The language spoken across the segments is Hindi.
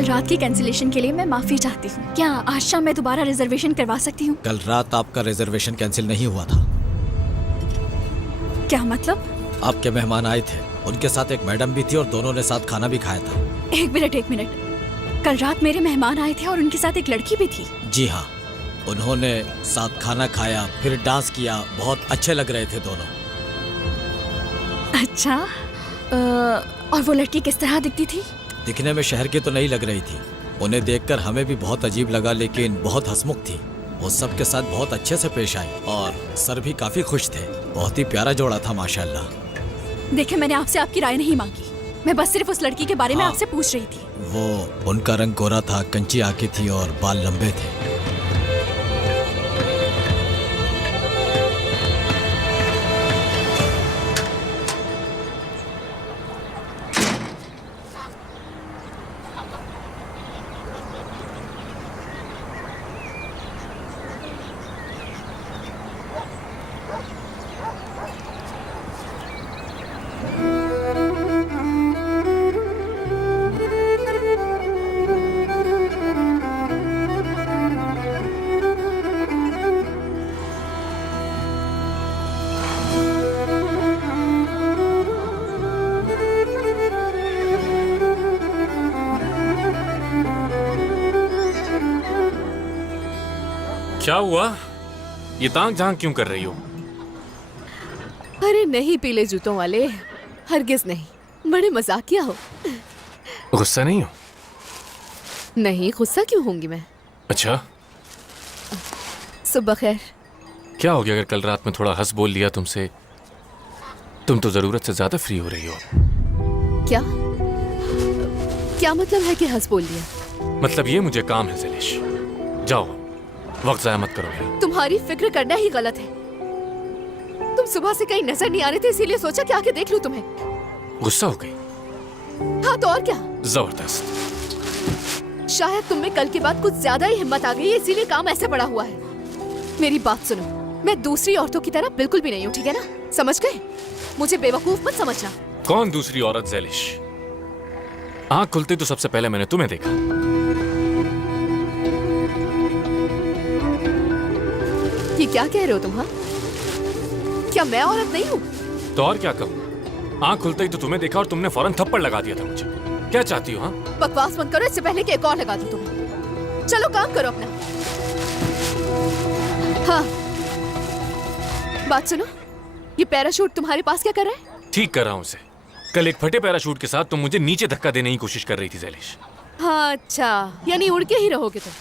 कल रात की कैंसिलेशन के लिए मैं माफी चाहती हूँ। क्या आज शाम मैं दोबारा रिजर्वेशन करवा सकती हूँ? कल रात आपका रिजर्वेशन कैंसिल नहीं हुआ था। क्या मतलब? आपके मेहमान आए थे, उनके साथ एक मैडम भी थी और दोनों ने साथ खाना भी खाया था। एक मिनट, कल रात मेरे मेहमान आए थे और उनके साथ एक लड़की भी थी। जी हाँ, उन्होंने साथ खाना खाया, फिर डांस किया, बहुत अच्छे लग रहे थे दोनों। अच्छा, और वो लड़की किस तरह दिखती थी? दिखने में शहर की तो नहीं लग रही थी। उन्हें देखकर हमें भी बहुत अजीब लगा, लेकिन बहुत हंसमुख थी। वो सबके साथ बहुत अच्छे से पेश आई और सर भी काफी खुश थे। बहुत ही प्यारा जोड़ा था माशाल्लाह। देखिए, मैंने आपसे आपकी राय नहीं मांगी, मैं बस सिर्फ उस लड़की के बारे में आपसे पूछ रही थी। वो उनका रंग गोरा था, कंची आंखें थी और बाल लंबे थे। क्या हुआ? ये तांग झांग क्यों कर रही हो? अरे नहीं पीले जूतों वाले, हरगिज नहीं। बड़े मजाकिया हो। गुस्सा नहीं हो? नहीं, गुस्सा क्यों होंगी मैं? अच्छा, सुबह खैर। क्या हो गया अगर कल रात में थोड़ा हंस बोल लिया तुमसे? तुम तो जरूरत से ज्यादा फ्री हो रही हो। क्या क्या मतलब है कि हंस बोल दिया? मतलब ये मुझे काम है ज़ैलिश। जाओ, वक्त जाया मत करो। तुम्हारी फिक्र करना ही गलत है। तुम सुबह से कहीं नजर नहीं आ रहे थे, इसीलिए सोचा कि आके देख लूं तुम्हें। गुस्सा हो गई? हाँ तो और क्या। जबरदस्त। शायद तुम में कल के बाद कुछ ज्यादा ही हिम्मत आ गई है, इसीलिए काम ऐसे पड़ा हुआ है। मेरी बात सुनो, मैं दूसरी औरतों की तरह बिल्कुल भी नहीं हूँ, ठीक है ना? समझ गए? मुझे बेवकूफ मत समझना। कौन दूसरी औरत ज़ैलिश? आँख खुलते तो सबसे पहले मैंने तुम्हें देखा। ये क्या कह रहे हो तुम? हाँ, क्या मैं औरत नहीं हूँ? तो और क्या कहूँ? आँख खुलते ही तो तुम्हें देखा और तुमने फौरन थप्पड़ लगा दिया था मुझे। क्या चाहती हो? हाँ, बकवास मत करो, इससे पहले कि एक और लगा दूं तुम्हें। चलो काम करो अपना। हाँ, बात सुनो, ये पैराशूट तुम्हारे पास क्या कर रहा है? ठीक कर रहा हूँ उसे। कल एक फटे पैराशूट के साथ तुम मुझे नीचे धक्का देने की कोशिश कर रही थी ज़ैलिश। हाँ अच्छा, यानी उड़ के ही रहोगे तुम।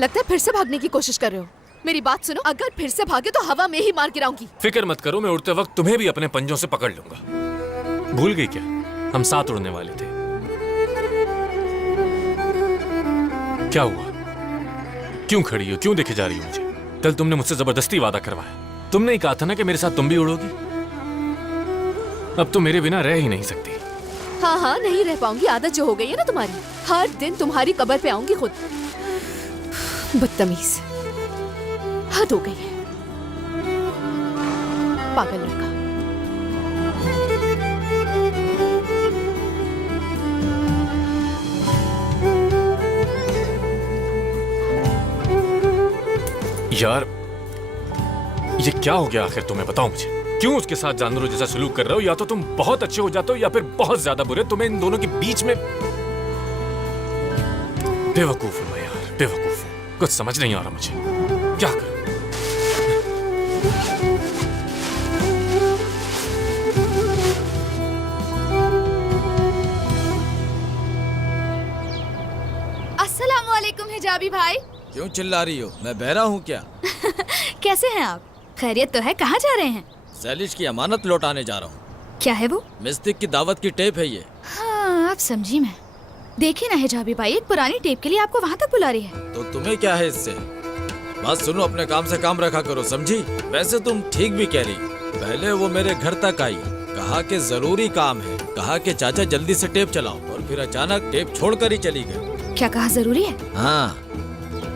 लगता है फिर से भागने की कोशिश कर रहे हो। मेरी बात सुनो, अगर फिर से भागे तो हवा में ही मार गिराऊंगी। फिक्र मत करो, मैं उड़ते वक्त तुम्हें भी अपने पंजों से पकड़ लूंगा। भूल गई क्या? हम साथ उड़ने वाले थे। क्या हुआ? क्यों खड़ी हो? क्यों देखे जा रही हो मुझे? कल तुमने मुझसे जबरदस्ती वादा करवाया। तुमने ही कहा था ना कि मेरे साथ तुम भी उड़ोगी। अब तो मेरे बिना रह ही नहीं सकती। हाँ हाँ, नहीं रह पाऊंगी। आदत जो हो गई है ना तुम्हारी, हर दिन तुम्हारी कब्र पे आऊंगी खुद। बदतमीज, हद हो गई है। पागल लड़का। यार, ये क्या हो गया आखिर? तुम्हें बताओ मुझे, क्यों उसके साथ जानवरों जैसा सलूक कर रहे हो? या तो तुम बहुत अच्छे हो जाते हो या फिर बहुत ज्यादा बुरे। तुम्हें इन दोनों के बीच में बेवकूफ हूं मैं यार, बेवकूफ हूं। कुछ समझ नहीं आ रहा मुझे, क्या करूं? अस्सलाम वालेकुम हिजाबी भाई। क्यों चिल्ला रही हो? मैं बहरा हूँ क्या? कैसे हैं आप? खैरियत तो है? कहाँ जा रहे हैं? ज़ैलिश की अमानत लौटाने जा रहा हूँ। क्या है वो? मिस्टिक की दावत की टेप है ये। हाँ, आप समझी मैं। देखिए ना हिजाबी भाई, एक पुरानी टेप के लिए आपको वहाँ तक बुला रही है। तो तुम्हें क्या है इससे? बस सुनो, अपने काम से काम रखा करो, समझी? वैसे तुम ठीक भी कह रही। पहले वो मेरे घर तक आई, कहा कि जरूरी काम है, कहा कि चाचा जल्दी से टेप चलाओ, और फिर अचानक टेप छोड़कर ही चली गई। क्या कहा? जरूरी है? हाँ।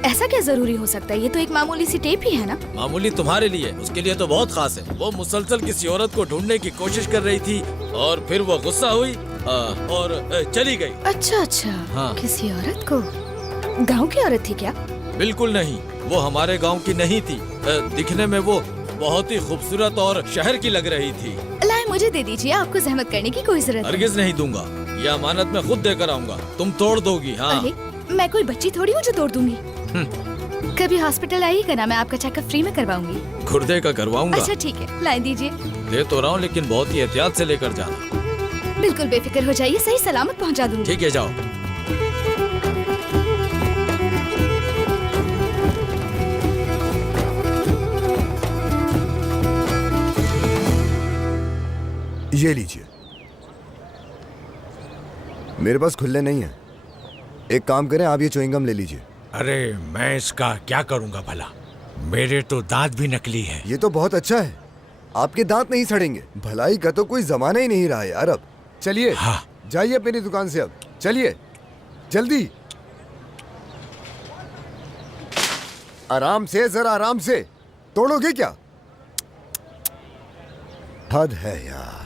ऐसा क्या जरूरी हो सकता है? ये तो एक मामूली सी टेप ही है ना। मामूली तुम्हारे लिए, उसके लिए तो बहुत खास है। वो मुसलसल किसी औरत को ढूंढने की कोशिश कर रही थी और फिर वो गुस्सा हुई और चली गई। अच्छा अच्छा, हाँ। किसी औरत को? गांव की औरत थी क्या? बिल्कुल नहीं, वो हमारे गांव की नहीं थी। दिखने में वो बहुत ही खूबसूरत और शहर की लग रही थी। लाए मुझे दे दीजिए, आपको जहमत करने की कोई जरूरत नहीं। हरगिज नहीं दूंगा, ये अमानत मैं खुद देकर आऊंगा, तुम तोड़ दोगी। हाँ। अरे मैं कोई बच्ची थोड़ी हूँ जो तोड़ दूंगी। कभी हॉस्पिटल आइएगा ना, मैं आपका चेकअप फ्री में करवाऊंगी। गुर्दे का करवाऊंगा। अच्छा ठीक है, लाइन दीजिए। दे तो रहा हूँ, लेकिन बहुत ही एहतियात से लेकर जाना। बिल्कुल बेफिक्र हो जाइए, सही सलामत पहुंचा दूंगी। ठीक है, जाओ। ये लीजिए। मेरे पास खुले नहीं है, एक काम करें, आप ये च्युइंगम ले लीजिए। अरे मैं इसका क्या करूंगा भला, मेरे तो दांत भी नकली है। ये तो बहुत अच्छा है, आपके दांत नहीं सड़ेंगे। भलाई का तो कोई जमाना ही नहीं रहा यार अब। चलिए हाँ। जाइए मेरी दुकान से, अब चलिए जल्दी। आराम से, जरा आराम से। तोड़ोगे क्या? हद है यार।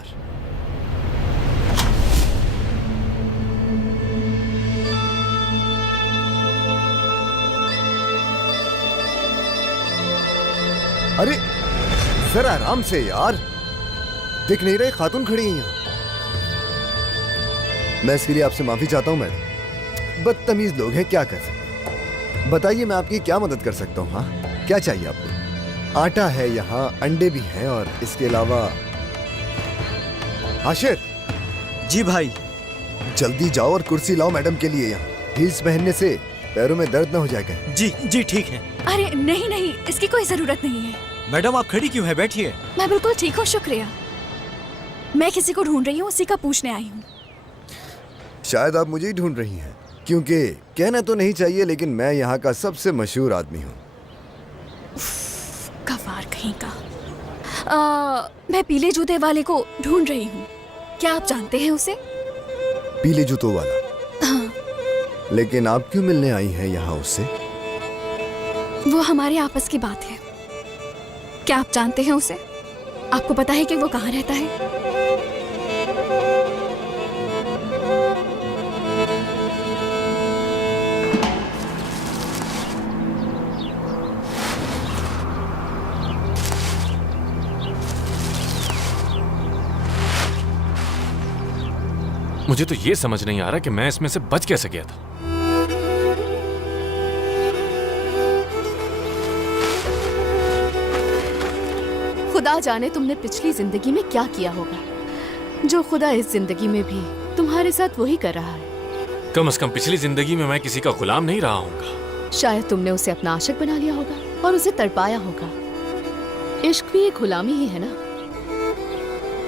अरे जरा आराम से यार, दिख नहीं रहे खातून खड़ी हैं यहाँ। मैं इसके लिए आपसे माफी चाहता हूँ मैडम, बदतमीज लोग हैं, क्या कर सकते हैं। बताइए मैं आपकी क्या मदद कर सकता हूँ? हाँ, क्या चाहिए आपको? आटा है यहाँ, अंडे भी हैं, और इसके अलावा आशिर। जी भाई। जल्दी जाओ और कुर्सी लाओ मैडम के लिए। यहाँ हील्स पहनने से पैरों में दर्द न हो जाएगा। जी जी ठीक है। अरे नहीं नहीं, इसकी कोई जरूरत नहीं है। मैडम आप खड़ी क्यों है, बैठिए। मैं बिल्कुल ठीक हूँ, शुक्रिया। मैं किसी को ढूंढ रही हूँ, उसी का पूछने आई हूँ। शायद आप मुझे ही ढूंढ रही हैं, क्योंकि कहना तो नहीं चाहिए लेकिन मैं यहाँ का सबसे मशहूर आदमी हूँ। गवार कहीं का। मैं पीले जूते वाले को ढूंढ रही हूँ, क्या आप जानते हैं उसे? पीले जूतों वाला? हाँ। लेकिन आप क्यों मिलने आई हैं यहाँ उससे? वो हमारे आपस की बात है। क्या आप जानते हैं उसे? आपको पता है कि वो कहाँ रहता है? मुझे तो ये समझ नहीं आ रहा कि मैं इसमें से बच कैसे गया था। खुदा जाने तुमने पिछली जिंदगी में क्या किया होगा, जो खुदा इस जिंदगी में भी तुम्हारे साथ वही कर रहा है। कम से कम पिछली जिंदगी में मैं किसी का गुलाम नहीं रहा हूँगा। शायद तुमने उसे अपना आशिक बना लिया होगा और उसे तड़पाया होगा। इश्क भी एक गुलामी ही है ना।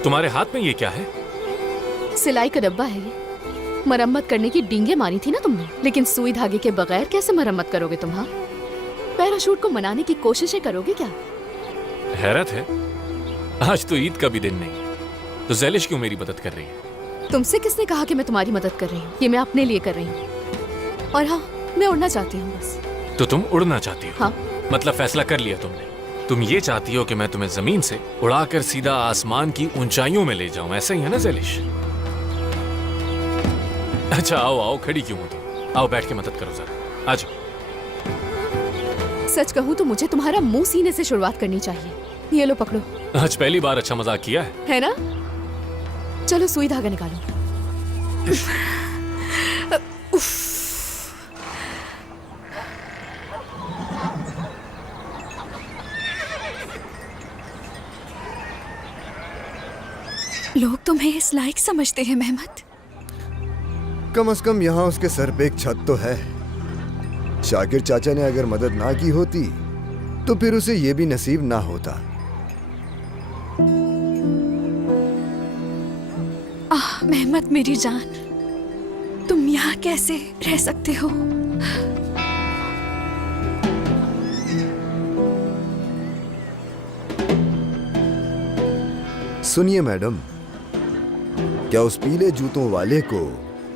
तुम्हारे हाथ में ये क्या है? सिलाई का डब्बा है ये। मरम्मत करने की डींगे मारी थी ना तुमने, लेकिन सुई धागे के बगैर कैसे मरम्मत करोगे तुम? हाँ, पैराशूट को मनाने की कोशिशें करोगे क्या? हैरत है, आज तो ईद का भी दिन नहीं है, तो ज़ैलिश क्यों मेरी मदद कर रही है? तुमसे किसने कहा कि मैं तुम्हारी मदद कर रही हूँ? ये मैं अपने लिए कर रही हूँ। और हाँ, मैं उड़ना चाहती हूँ बस। तो तुम उड़ना चाहती हो? हाँ। मतलब फैसला कर लिया तुमने? तुम ये चाहती हो कि मैं तुम्हें जमीन से उड़ाकर सीधा आसमान की ऊंचाइयों में ले जाऊं, ऐसा ही है ना ज़ैलिश? अच्छा आओ आओ, खड़ी क्यों हो तुम? आओ बैठ के मदद करो जरा, आ जाओ। सच कहूँ तो मुझे तुम्हारा मुंह सीने से शुरुआत करनी चाहिए। ये लो पकड़ो। आज पहली बार अच्छा मजाक किया है ना? चलो सुई धागा निकालो। लोग तुम्हें इस लायक समझते हैं मेहमत। कम से कम यहाँ उसके सर पे एक छत तो है। शाकिर चाचा ने अगर मदद ना की होती तो फिर उसे ये भी नसीब ना होता। मेहमत मेरी जान, तुम यहाँ कैसे रह सकते हो? सुनिए मैडम, क्या उस पीले जूतों वाले को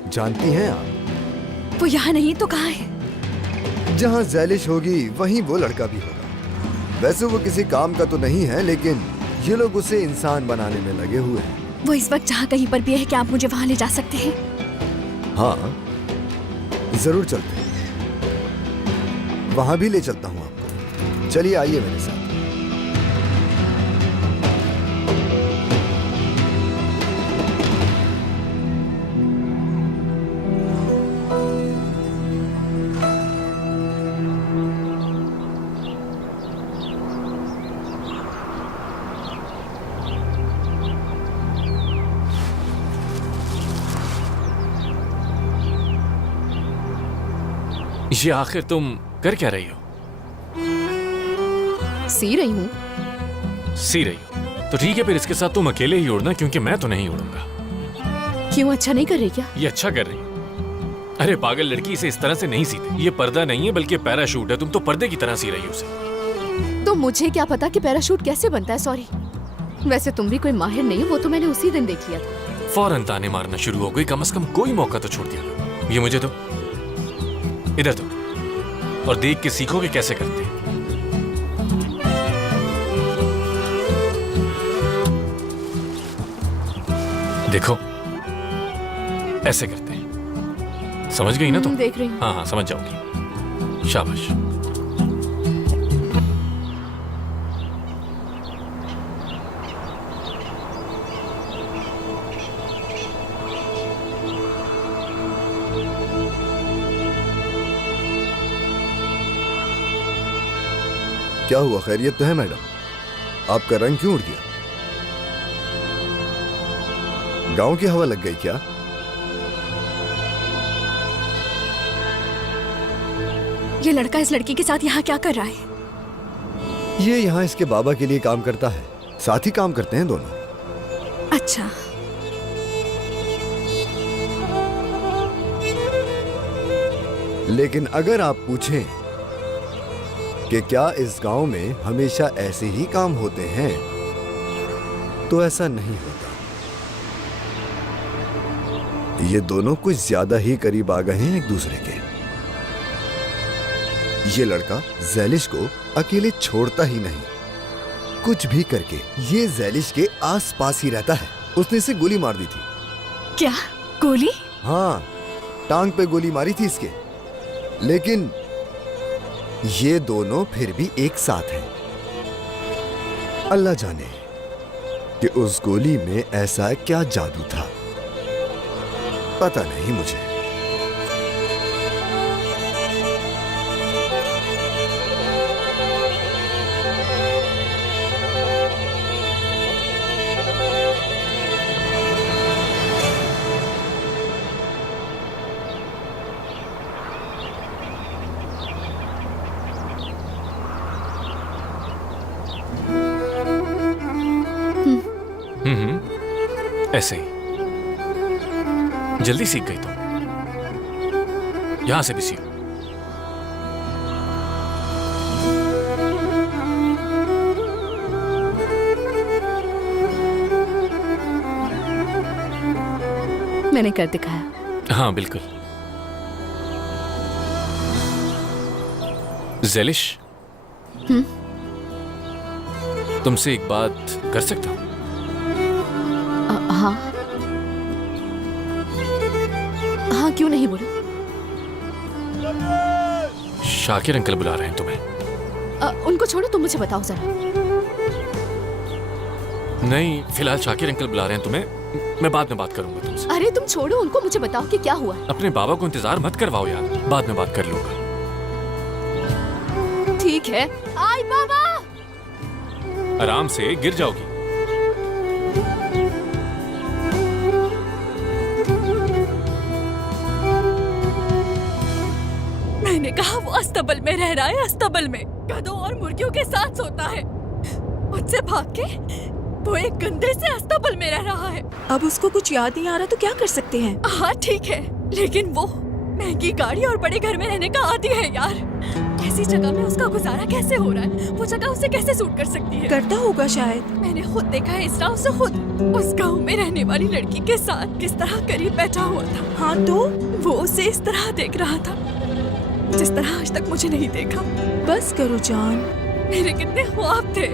जानती हैं आप? वो यहाँ नहीं तो कहाँ है? जहाँ ज़ैलिश होगी वहीं वो लड़का भी होगा। वैसे वो किसी काम का तो नहीं है, लेकिन ये लोग उसे इंसान बनाने में लगे हुए हैं। वो इस वक्त जहाँ कहीं पर भी है, क्या आप मुझे वहाँ ले जा सकते हैं? हाँ, जरूर चलते हैं। वहां भी ले चलता हूं आपको। चलिए आइए मेरे साथ। ये आखिर तुम कर क्या रही हो? सी रही हूँ। सी रही हो तो ठीक है, फिर इसके साथ तुम अकेले ही उड़ना, क्योंकि मैं तो नहीं उड़ूंगा। क्यों, अच्छा नहीं कर रही क्या? ये अच्छा कर रही हो। अरे पागल लड़की, इसे इस तरह से नहीं सीते। ये पर्दा नहीं है बल्कि पैराशूट है। तुम तो पर्दे की तरह सी रही हो उसे। तो मुझे क्या पता कि पैराशूट कैसे बनता है। सॉरी, वैसे तुम भी कोई माहिर नहीं हो, वो तो मैंने उसी दिन देख लिया था। फौरन ताने मारना शुरू हो गई। कम से कम कोई मौका तो छोड़ दिया। ये मुझे दो, इधर दो, और देख के सीखोगे कैसे करते हैं। देखो, ऐसे करते हैं। समझ गई ना तुम? देख रही हूँ। हाँ हाँ, समझ जाओगी। शाबाश। क्या हुआ, खैरियत तो है मैडम? आपका रंग क्यों उड़ गया? गांव की हवा लग गई क्या? ये लड़का इस लड़की के साथ यहाँ क्या कर रहा है? ये यहाँ इसके बाबा के लिए काम करता है। साथ ही काम करते हैं दोनों। अच्छा, लेकिन अगर आप पूछें कि क्या इस गांव में हमेशा ऐसे ही काम होते हैं, तो ऐसा नहीं होता। ये दोनों कुछ ज्यादा ही करीब आ गए हैं एक दूसरे के। ये लड़का ज़ैलिश को अकेले छोड़ता ही नहीं। कुछ भी करके ये ज़ैलिश के आसपास ही रहता है। उसने इसे गोली मार दी थी। क्या गोली? हाँ, टांग पे गोली मारी थी इसके। लेकिन ये दोनों फिर भी एक साथ हैं। अल्लाह जाने कि उस गोली में ऐसा क्या जादू था, पता नहीं मुझे। ऐसे ही जल्दी सीख गई तुम। यहां से भी सीखो। मैंने कर दिखाया। हाँ बिल्कुल। ज़ैलिश, तुमसे एक बात कर सकता हूं? हाँ हाँ, क्यों नहीं, बोलो। शाकिर अंकल बुला रहे हैं तुम्हें। उनको छोड़ो, तुम मुझे बताओ जरा। नहीं, फिलहाल शाकिर अंकल बुला रहे हैं तुम्हें। मैं बाद में बात करूंगा तुमसे। अरे तुम छोड़ो उनको, मुझे बताओ कि क्या हुआ। अपने बाबा को इंतजार मत करवाओ यार, बाद में बात कर लूंगा। ठीक है। आई बाबा। आराम से, गिर जाओगी। मैंने कहा वो अस्तबल में रह रहा है, अस्तबल में गधों और मुर्गियों के साथ सोता है। मुझसे भाग के वो एक गंदे से अस्तबल में रह रहा है। अब उसको कुछ याद नहीं आ रहा तो क्या कर सकते हैं? हाँ ठीक है, लेकिन वो महंगी गाड़ी और बड़े घर में रहने का आदी है यार। ऐसी जगह में उसका गुजारा कैसे हो रहा है? वो जगह उसे कैसे सूट कर सकती है? करता होगा शायद। मैंने खुद देखा है इसरा उसे खुद उस गांव में रहने वाली लड़की के साथ किस तरह करीब बैठा हुआ था। हाँ तो वो उसे इस तरह देख रहा था जिस तरह आज तक मुझे नहीं देखा। बस करो जान। मेरे कितने ख्वाब थे,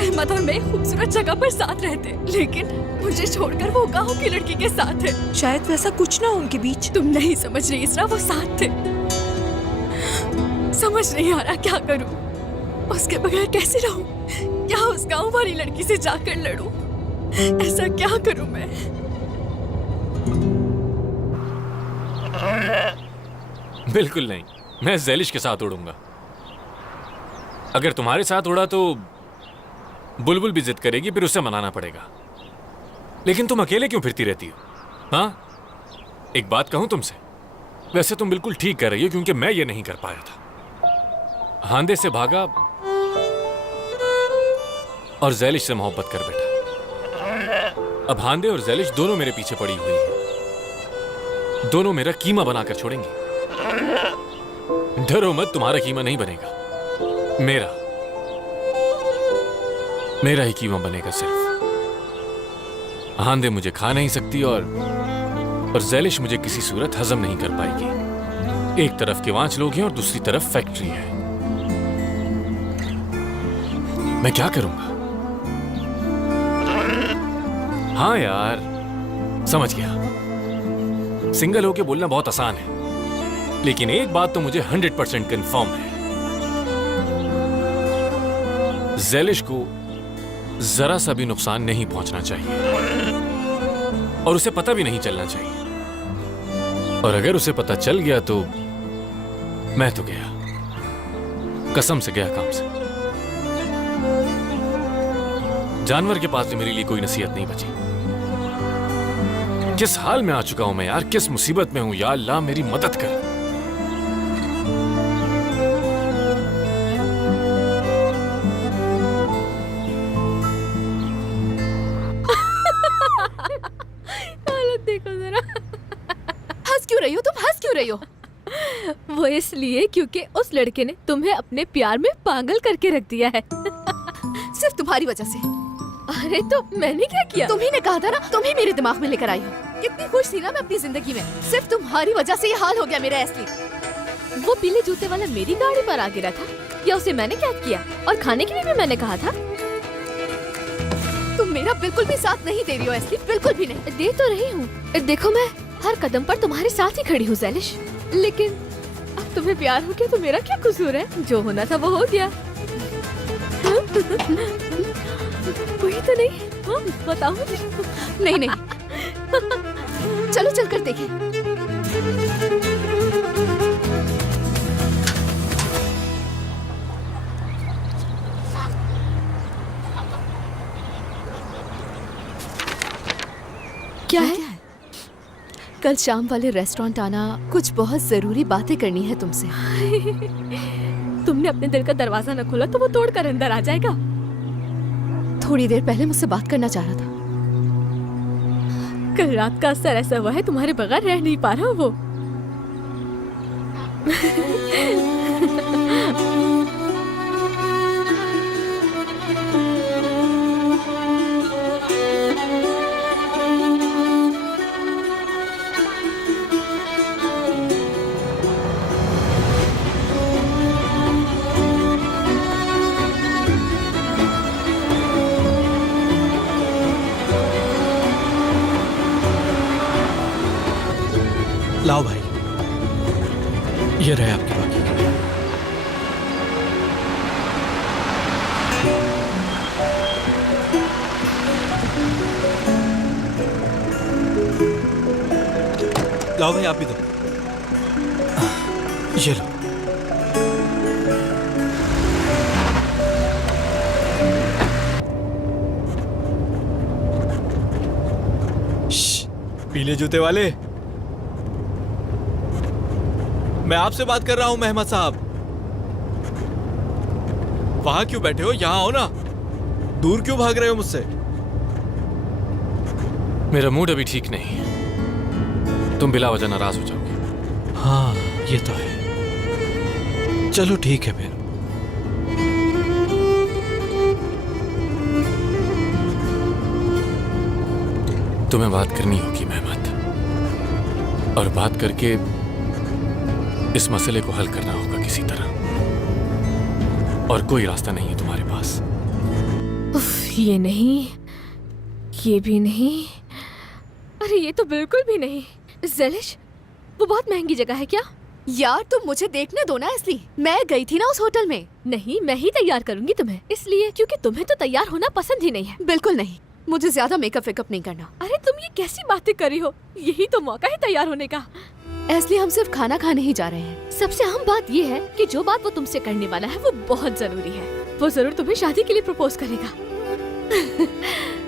अहमद और मैं खूबसूरत जगह पर साथ रहते, लेकिन मुझे छोड़कर वो गांव की लड़की के साथ है। शायद वैसा कुछ ना हो उनके बीच। तुम नहीं समझ रही इसरा, वो साथ थे। समझ नहीं आ रहा क्या करूं, उसके बगैर कैसे रहूं? क्या उस गांव वाली लड़की से जाकर लड़ूं? ऐसा क्या करूं मैं? बिल्कुल नहीं, मैं ज़ैलिश के साथ उड़ूंगा। अगर तुम्हारे साथ उड़ा तो बुलबुल भी जिद करेगी, फिर उसे मनाना पड़ेगा। लेकिन तुम अकेले क्यों फिरती रहती हो? हाँ, एक बात कहूं तुमसे, वैसे तुम बिल्कुल ठीक कर रही हो, क्योंकि मैं ये नहीं कर पाया था। हांदे से भागा और ज़ैलिश से मोहब्बत कर बैठा। अब हांदे और ज़ैलिश दोनों मेरे पीछे पड़ी हुई हैं। दोनों मेरा कीमा बनाकर छोड़ेंगे। डरो मत, तुम्हारा कीमा नहीं बनेगा, मेरा ही कीमा बनेगा सिर्फ। हांदे मुझे खा नहीं सकती और ज़ैलिश मुझे किसी सूरत हजम नहीं कर पाएगी। एक तरफ केवांच लोग हैं और दूसरी तरफ फैक्ट्री है। मैं क्या करूंगा? हाँ यार, समझ गया। सिंगल होके बोलना बहुत आसान है, लेकिन एक बात तो मुझे 100% कंफर्म है, ज़ैलिश को जरा सा भी नुकसान नहीं पहुंचना चाहिए और उसे पता भी नहीं चलना चाहिए। और अगर उसे पता चल गया तो मैं तो गया, कसम से गया काम से। जानवर के पास भी मेरे लिए कोई नसीहत नहीं बची। किस हाल में आ चुका हूं मैं यार, किस मुसीबत में हूं। या अल्लाह मेरी मदद कर। हालत देखो जरा। हंस क्यों रही हो तुम? हंस क्यों रही हो? वो इसलिए क्योंकि उस लड़के ने तुम्हें अपने प्यार में पागल करके रख दिया है। सिर्फ तुम्हारी वजह से। अरे तो मैंने क्या किया? तुम्ही ने कहा था ना, तुम ही मेरे दिमाग में लेकर आई हो। कितनी खुश थी ना मैं अपनी जिंदगी में। सिर्फ तुम्हारी वजह से ये हाल हो गया मेरा एस्ली। वो पीले जूते वाला मेरी गाड़ी पर आ गिरा था या उसे मैंने क्या किया? और खाने के लिए भी मैंने कहा था। तुम मेरा बिल्कुल भी साथ नहीं दे रही हो एस्ली, बिल्कुल भी नहीं। दे तो रही हूँ। देखो मैं हर कदम पर तुम्हारे साथ ही खड़ी हूँ ज़ैलिश, लेकिन अब तुम्हें प्यार हो गया तो मेरा क्या कसूर है? जो होना था वो हो गया। कोई तो नहीं? हाँ, बताओ मुझे। नहीं नहीं, चलो चल कर देखें। क्या है? कल शाम वाले रेस्टोरेंट आना, कुछ बहुत जरूरी बातें करनी है तुमसे। तुमने अपने दिल का दरवाजा न खोला तो वो तोड़कर अंदर आ जाएगा। थोड़ी देर पहले मुझसे बात करना चाह रहा था। कल रात का असर ऐसा हुआ है, तुम्हारे बगैर रह नहीं पा रहा वो। लाओ भाई, ये रहे आपके बाकी। लाओ भाई, आप भी दो। ये लो। पीले जूते वाले, मैं आपसे बात कर रहा हूं मेहमद साहब। वहां क्यों बैठे हो? यहां आओ ना। दूर क्यों भाग रहे हो मुझसे? मेरा मूड अभी ठीक नहीं है, तुम बिला वजह नाराज हो जाओगे। हाँ, ये तो है। चलो ठीक है फिर। तुम्हें बात करनी होगी मेहमद, और बात करके इस मसले को हल करना होगा किसी तरह, और कोई रास्ता नहीं है तुम्हारे पास। ये नहीं, ये भी नहीं, अरे ये तो बिल्कुल भी नहीं। ज़ेलिश, वो बहुत महंगी जगह है क्या? यार तुम मुझे देखने दो ना, इसलिए मैं गई थी ना उस होटल में। नहीं, मैं ही तैयार करूंगी तुम्हें, इसलिए क्योंकि तुम्हें तो तैयार होना पसंद ही नहीं है। बिल्कुल नहीं, मुझे ज्यादा मेकअप वेकअप नहीं करना। अरे तुम ये कैसी बातें कर रही हो? यही तो मौका है तैयार होने का। इसलिए हम सिर्फ खाना खाने ही जा रहे हैं। सबसे अहम बात ये है कि जो बात वो तुमसे करने वाला है वो बहुत जरूरी है। वो जरूर तुम्हें शादी के लिए प्रपोज करेगा।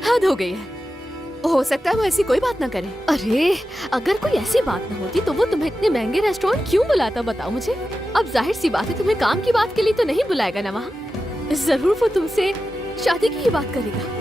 हद हो गई है। हो सकता है वो ऐसी कोई बात ना करे। अरे अगर कोई ऐसी बात न होती तो वो तुम्हें इतने महंगे रेस्टोरेंट क्यों बुलाता, बताओ मुझे। अब जाहिर सी बात है तुम्हें काम की बात के लिए तो नहीं बुलाएगा ना वहाँ। जरूर वो तुमसे शादी की ही बात करेगा।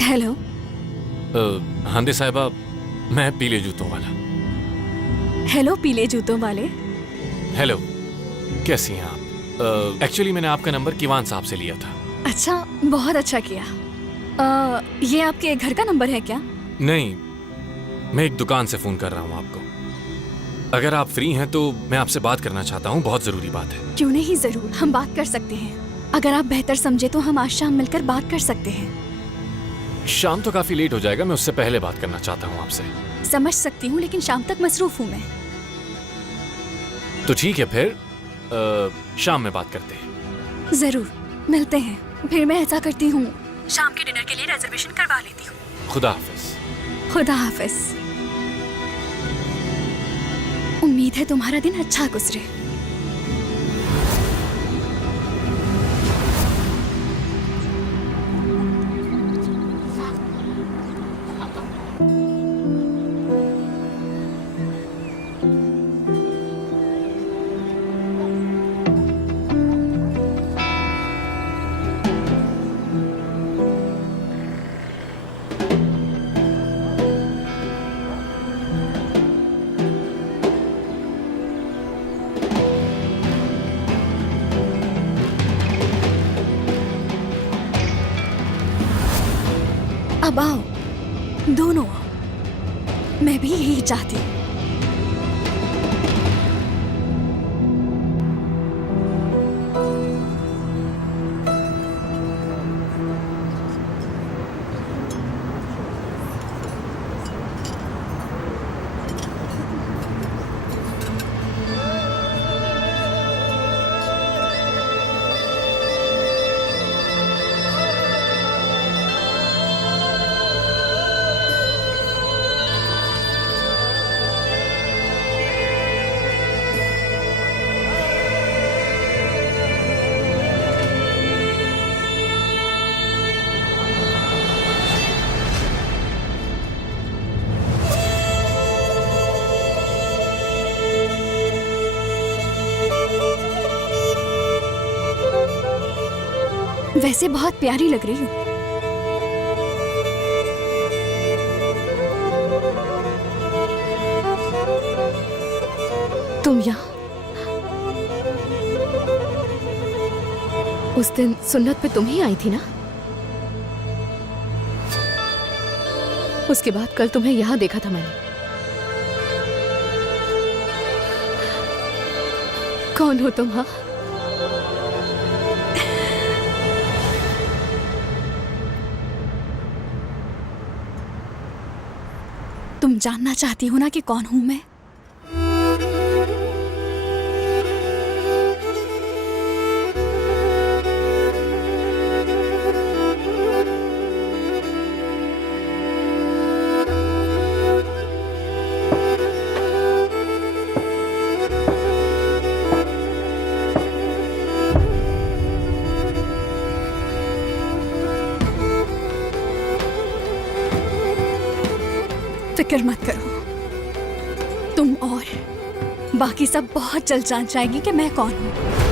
हेलो। हांदे साहिबा, मैं पीले जूतों वाला। हेलो पीले जूतों वाले। हेलो, कैसी हैं आप? एक्चुअली मैंने आपका नंबर किवान साहब से लिया था। अच्छा, बहुत अच्छा किया। ये आपके घर का नंबर है क्या? नहीं, मैं एक दुकान से फोन कर रहा हूँ आपको। अगर आप फ्री हैं तो मैं आपसे बात करना चाहता हूँ, बहुत जरूरी बात है। क्यों नहीं, जरूर हम बात कर सकते हैं। अगर आप बेहतर समझे तो हम आज शाम मिलकर बात कर सकते हैं। शाम तो काफी लेट हो जाएगा, मैं उससे पहले बात करना चाहता हूँ आपसे। समझ सकती हूँ, लेकिन शाम तक मसरूफ हूँ मैं। तो ठीक है, फिर शाम में बात करते हैं। जरूर मिलते हैं। फिर मैं ऐसा करती हूँ, शाम के डिनर के लिए रिजर्वेशन करवा लेती हूँ। खुदा हाफिज। खुदा हाफिज। उम्मीद है तुम्हारा दिन अच्छा गुजरे। अब आओ, दोनों आओ। मैं भी यही चाहती हूँ। वैसे बहुत प्यारी लग रही हो। तुम यहाँ? उस दिन सुन्नत पे तुम ही आई थी ना? उसके बाद कल तुम्हें यहाँ देखा था मैंने। कौन हो तुम? हाँ, तुम जानना चाहती हो ना कि कौन हूं मैं? फिक्र मत करो, तुम और बाकी सब बहुत जल्द जान जाएंगे कि मैं कौन हूं।